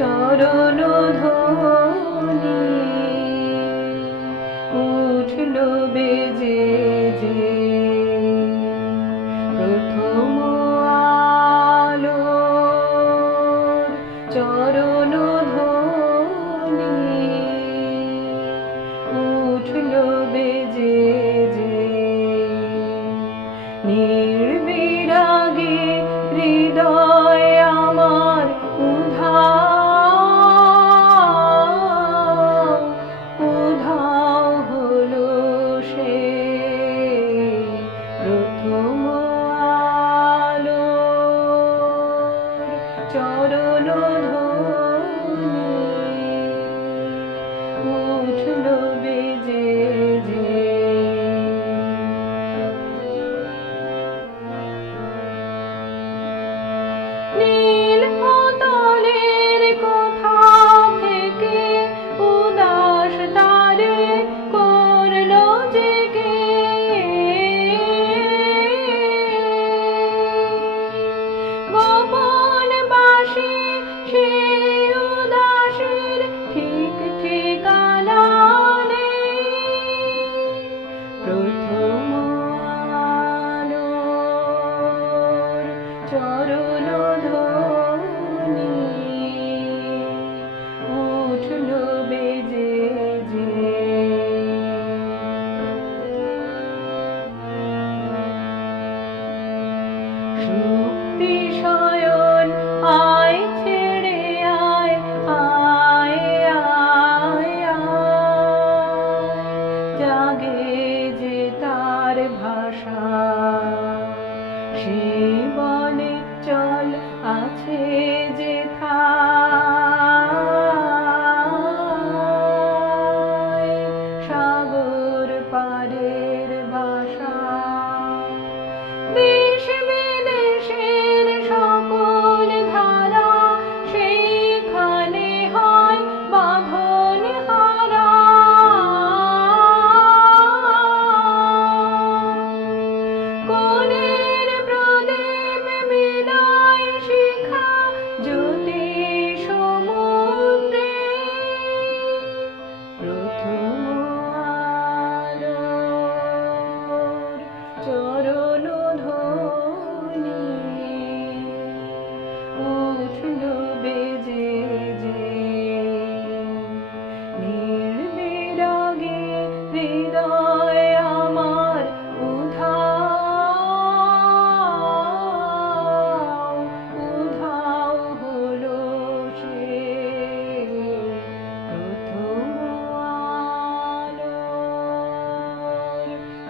চরণ ধনি উঠল বেজে যে। প্রথম আলো চরণ ধনি উঠল বেজে যে। নীল চরণ 去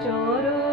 lloro.